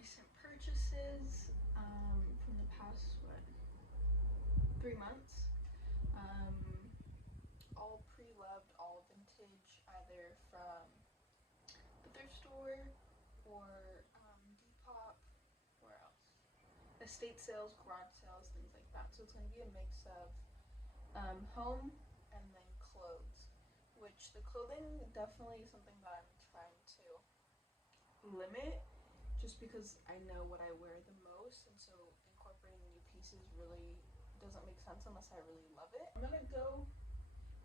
recent purchases from the past, 3 months. Um, all pre-loved, all vintage, either from the thrift store or depop, where else? Estate sales, garage sales, things like that. So it's going to be a mix of home and then clothes, which the clothing definitely is something that I'm trying to limit just because I know what I wear the most, and so incorporating new pieces really doesn't make sense unless I really love it. I'm gonna go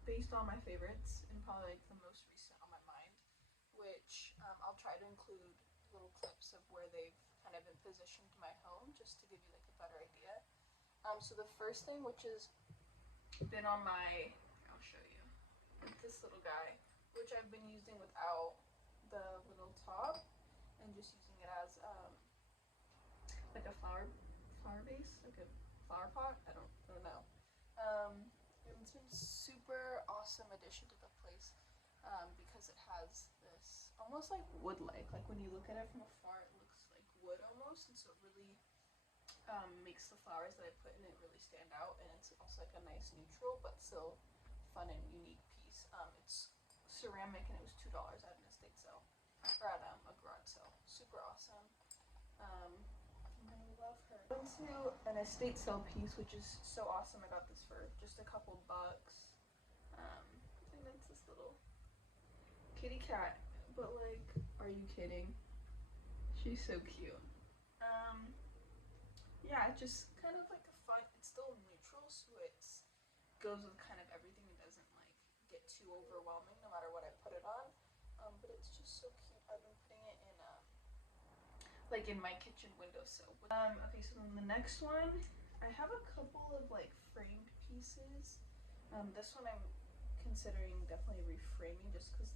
based on my favorites and probably like the most recent on my mind, which I'll try to include little clips of where they've kind of been positioned in my home just to give you like a better idea. So the first thing, which has been on my, I'll show you, this little guy, which I've been using without the little top and just using it as like a flower base, like a flower pot. I don't know. And it's been super awesome addition to the place because it has this almost like wood-like. Like when you look at it from afar, it looks like wood almost, and so it really makes the flowers that I put in it really stand out. And it's also like a nice neutral, but still fun and unique piece. It's ceramic and it was $2 at an estate sale or at a garage sale. Super awesome. I love her. Into an estate sale piece, which is so awesome. I got this for just a couple bucks. And it's this little kitty cat. But like, are you kidding? She's so cute. Yeah, just kind of like a fun. It's still neutral, so it goes with kind of everything. It doesn't like get too overwhelming, no matter what I put it on. But it's just so cute. I've been putting it in like in my kitchen windowsill. Okay, so then the next one, I have a couple of like framed pieces. This one I'm considering definitely reframing just because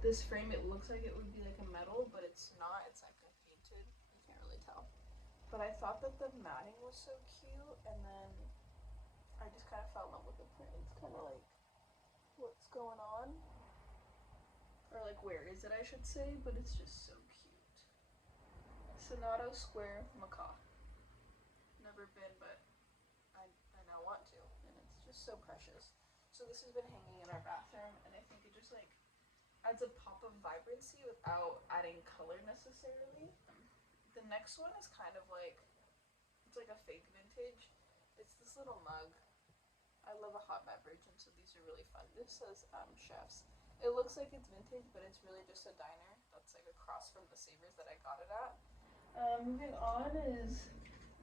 this frame, it looks like it would be like a metal, but it's not. It's like a painted. You can't really tell. But I thought that the matting was so cute, and then I just kind of fell in love with the print. It's kind of like what's going on, or like where is it, I should say, but it's just so cute. Sonato Square macaw. Never been, but I now want to, and it's just so precious. So this has been hanging in our bathroom, and I think it just like adds a pop of vibrancy without adding color necessarily. The next one is kind of like, it's like a fake vintage. It's this little mug. I love a hot beverage, and so these are really fun. This says chefs. It looks like it's vintage, but it's really just a diner that's like across from the Savers that I got it at. Moving on is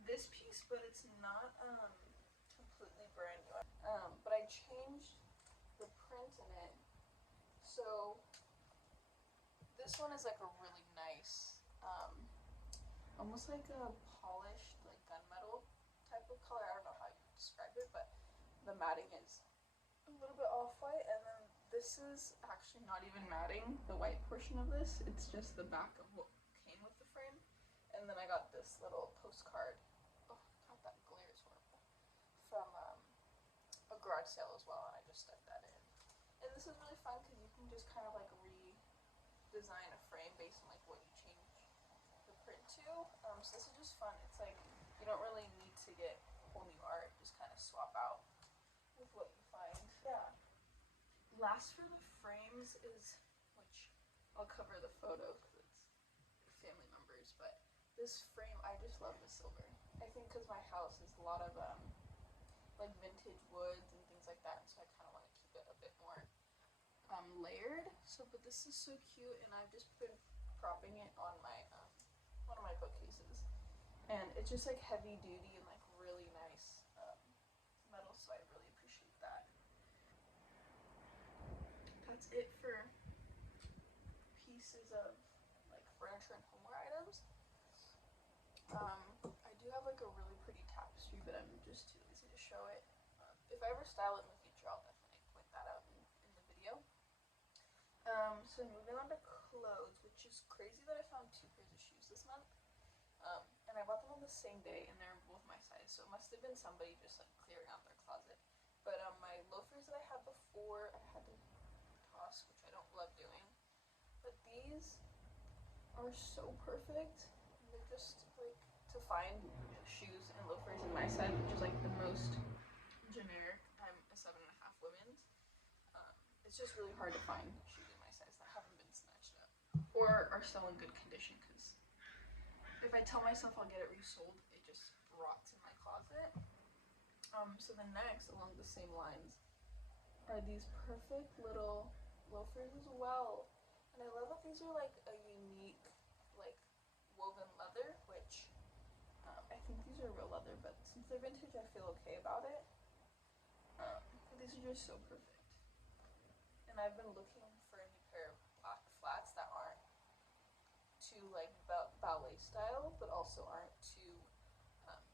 this piece, but it's not completely brand new. But I changed the print in it. So this one is like a really nice, almost like a polished, like gunmetal type of color. I don't know how you describe it, but the matting is a little bit off-white, and then this is actually not even matting, the white portion of this. It's just the back of what came with the frame. And then I got this little postcard. Oh god, that glare is horrible. From a garage sale as well, and I just stuck that in. And this is really fun because you can just kind of like redesign a frame based on like what you change the print to. So this is just fun. It's like you don't really need to get whole new art. Just kind of swap out with what you find. Yeah. Last for the frames is, which I'll cover the photo because it's family members, but this frame, I just love the silver. I think because my house is a lot of like vintage woods and things like that, so I kind of want to keep it a bit more layered. So, but this is so cute, and I've just been propping it on my one of my bookcases, and it's just like heavy duty and like really nice metal, so I really appreciate that. That's it for pieces of like furniture and homeware items. I do have like a really pretty tapestry, but I'm just too lazy to show it. If I ever style it in the future, I'll definitely point that out in the video. So moving on to clothes, which is crazy that I found 2 pairs of shoes this month. And I bought them on the same day, and they're both my size, so it must have been somebody just like clearing out their closet. But my loafers that I had before, I had to toss, which I don't love doing. But these are so perfect. They're just like, to find shoes and loafers in my size, which is like the most generic. I'm a 7.5 women's. It's just really hard to find shoes in my size that haven't been snatched up or are still in good condition, because if I tell myself I'll get it resold, it just rots in my closet. So the next, along the same lines, are these perfect little loafers as well. And I love that these are like a unique, like, woven leather, which I think these are real leather, but since they're vintage, I feel okay about it. But these are just so perfect. And I've been looking for a new pair of black flats that aren't too like ballet style, but also aren't too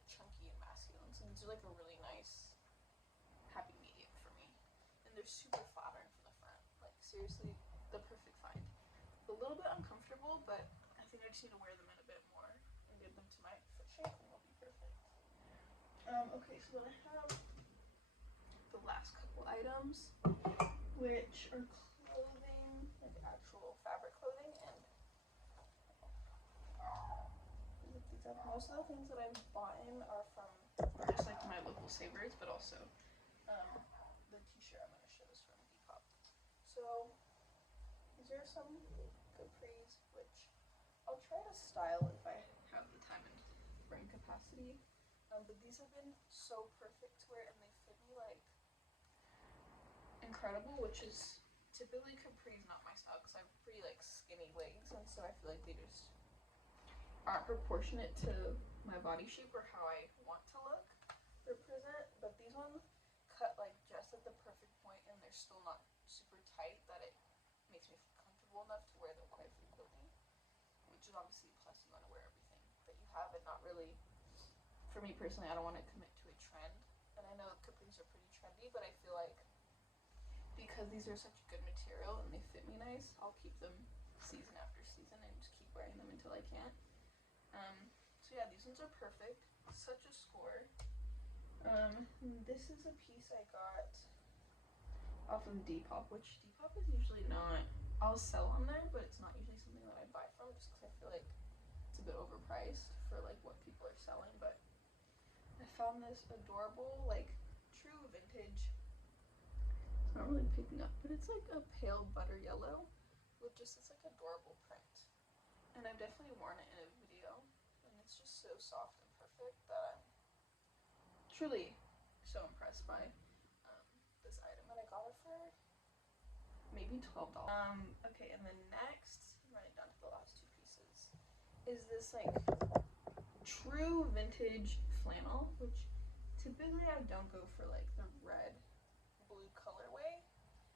chunky and masculine. So these are like a really nice happy medium for me. And they're super flattering for the front. Like, seriously, the perfect find. A little bit uncomfortable, but I think I just need to wear them in a bit more and get them to my foot shape, and they'll be perfect. Okay, so then I have the last couple items, which are clothing, like actual fabric clothing, and most of the things that I've bought in are from just like my local Savers, but also the t-shirt I'm going to show is from Depop. So these are some capris, which I'll try to style if I have the time and brain capacity. But these have been so perfect to wear, and they fit me like incredible, which is typically capri is not my style because I have pretty like skinny legs, and so I feel like they just aren't proportionate to my body shape or how I want to look or present. But these ones cut like just at the perfect point, and they're still not super tight that it makes me feel comfortable enough to wear them quite frequently, which is obviously a plus. You want to wear everything that you have and not really, for me personally, I don't want to commit to a trend. And I know capris are pretty trendy, but I feel like because these are such a good material and they fit me nice, I'll keep them season after season and just keep wearing them until I can't. So yeah, these ones are perfect. Such a score. This is a piece I got off of Depop, which Depop is usually not, I'll sell on there, but it's not usually something that I buy from just because I feel like it's a bit overpriced for like what people are selling. But I found this adorable, like, true vintage, it's not really picking up, but it's like a pale butter yellow with just this like adorable print. And I've definitely worn it in a video, and it's just so soft and perfect that I'm truly so impressed by this item. And I got it for maybe $12. Okay, and then next, I'm running down to the last two pieces, is this like true vintage flannel, which typically I don't go for like the red blue colorway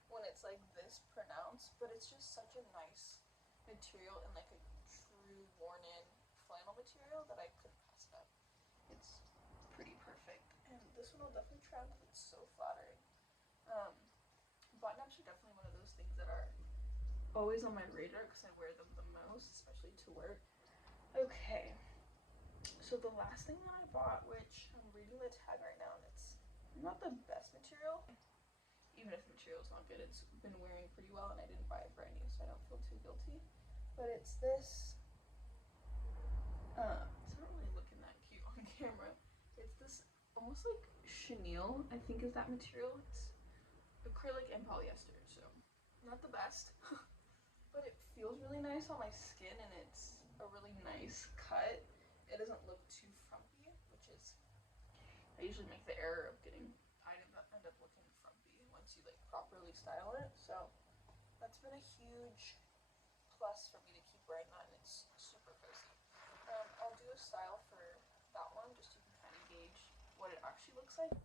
when it's like this pronounced, but it's just such a nice material and like a true worn in flannel material that I couldn't pass it up. It's pretty perfect, and this one will definitely try because it's so flattering. Button ups are definitely one of those things that are always on my radar because I wear them the most, especially to work. Okay, so the last thing that I bought, which I'm reading the tag right now, and it's not the best material. Even if the material's not good, it's been wearing pretty well, and I didn't buy it brand new, so I don't feel too guilty. But it's this, it's not really looking that cute on camera. It's this almost like chenille, I think is that material. It's acrylic and polyester, so not the best, but it feels really nice on my skin, and it's a really nice cut. It doesn't look too frumpy, which is, I usually make the error of getting items that end up looking frumpy once you like properly style it. So that's been a huge plus for me to keep wearing that, and it's super cozy. I'll do a style for that one just so you can kind of gauge what it actually looks like.